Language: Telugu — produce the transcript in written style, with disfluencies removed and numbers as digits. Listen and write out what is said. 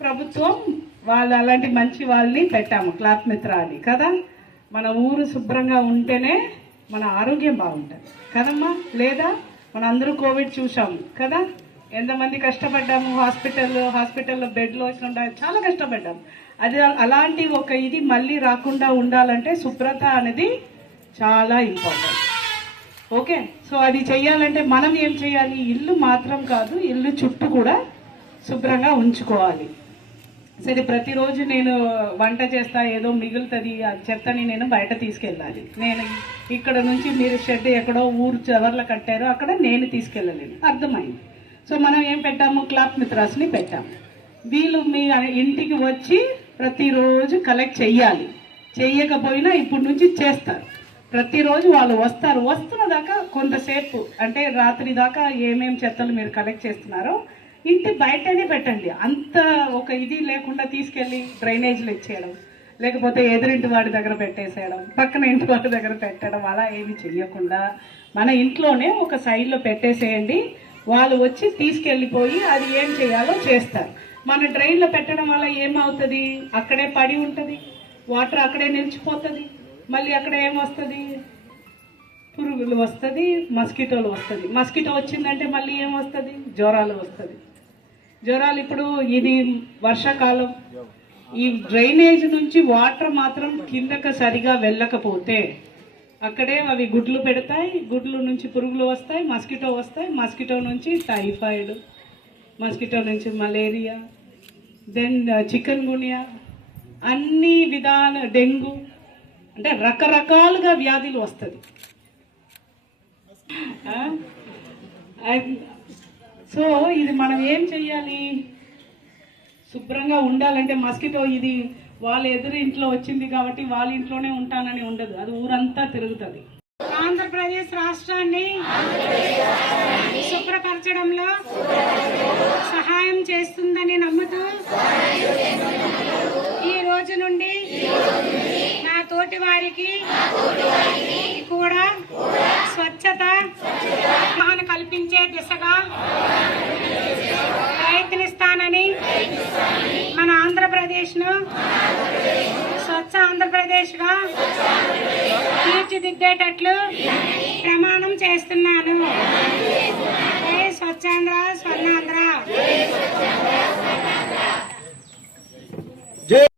ప్రభుత్వం వాళ్ళు అలాంటి మంచి వాళ్ళని పెట్టాము క్లాప్ మిత్ర అని కదా. మన ఊరు శుభ్రంగా ఉంటేనే మన ఆరోగ్యం బాగుంటుంది కదమ్మా. లేదా మన అందరూ కోవిడ్ చూసాము కదా, ఎంతమంది కష్టపడ్డాము. హాస్పిటల్లో బెడ్లు వచ్చిన చాలా కష్టపడ్డాము. అది అలాంటి ఒక ఇది మళ్ళీ రాకుండా ఉండాలంటే శుభ్రత అనేది చాలా ఇంపార్టెంట్. ఓకే, సో అది చెయ్యాలంటే మనం ఏం చేయాలి? ఇల్లు మాత్రం కాదు, ఇల్లు చుట్టూ కూడా శుభ్రంగా ఉంచుకోవాలి. సరే, ప్రతిరోజు నేను వంట చేస్తా, ఏదో మిగులుతుంది, ఆ చెత్తని నేను బయట తీసుకెళ్ళాలి. నేను ఇక్కడ నుంచి మీరు షెడ్ ఎక్కడో ఊరు చివర్లో కట్టారో అక్కడ నేను తీసుకెళ్ళలేను, అర్థమైంది. సో మనం ఏం పెట్టాము? క్లాప్ మిత్రాస్ని పెట్టాము. వీళ్ళు మీ ఇంటికి వచ్చి ప్రతిరోజు కలెక్ట్ చెయ్యాలి. చెయ్యకపోయినా ఇప్పుడు నుంచి చేస్తారు. ప్రతిరోజు వాళ్ళు వస్తారు. వస్తున్న దాకా కొంతసేపు, అంటే రాత్రి దాకా ఏమేం చెత్తలు మీరు కలెక్ట్ చేస్తున్నారో ఇంటి బయటనే పెట్టండి. అంత ఒక ఇది లేకుండా తీసుకెళ్ళి డ్రైనేజ్లు ఇచ్చేయడం, లేకపోతే ఎదురింటి వాడి దగ్గర పెట్టేసేయడం, పక్కన ఇంటి వాడి దగ్గర పెట్టడం, అలా ఏమి చెయ్యకుండా మన ఇంట్లోనే ఒక సైడ్లో పెట్టేసేయండి. వాళ్ళు వచ్చి తీసుకెళ్ళిపోయి అది ఏం చేయాలో చేస్తారు. మన డ్రైన్లో పెట్టడం వల్ల ఏమవుతుంది? అక్కడే పడి ఉంటుంది, వాటర్ అక్కడే నిలిచిపోతుంది. మళ్ళీ అక్కడ ఏమొస్తుంది? పురుగులు వస్తుంది, మస్కిటోలు వస్తుంది. మస్కిటో వచ్చిందంటే మళ్ళీ ఏమొస్తుంది? జ్వరాలు వస్తుంది. జ్వరాలు ఇప్పుడు ఇది వర్షాకాలం, ఈ డ్రైనేజ్ నుంచి వాటర్ మాత్రం కిందకి సరిగా వెళ్ళకపోతే అక్కడే అవి గుడ్లు పెడతాయి. గుడ్లు నుంచి పురుగులు వస్తాయి, మస్కిటో వస్తాయి. మస్కిటో నుంచి టైఫాయిడ్, మస్కిటో నుంచి మలేరియా, దెన్ చికెన్ గునియా, అన్ని విధాల డెంగ్యూ, అంటే రకరకాలుగా వ్యాధులు వస్తుంది. సో ఇది మనం ఏం చెయ్యాలి? శుభ్రంగా ఉండాలంటే మస్కిటో ఇది వాళ్ళ ఎదురు ఇంట్లో వచ్చింది కాబట్టి వాళ్ళ ఇంట్లోనే ఉంటానని ఉండదు, అది ఊరంతా తిరుగుతుంది. ఆంధ్రప్రదేశ్ రాష్ట్రాన్ని శుభ్రపరచడంలో సహాయం చేస్తుందని నమ్ముతూ ఈ రోజు నుండి నా తోటి వారికి కూడా స్వచ్ఛత కల్పించే దిశగా ప్రయత్నిస్తానని, మన ఆంధ్రప్రదేశ్ను స్వచ్ఛ ఆంధ్రప్రదేశ్గా తీర్చిదిద్దేటట్లు ప్రమాణం చేస్తున్నాను. స్వచ్ఛాంధ్ర స్వర్ణాంధ్ర.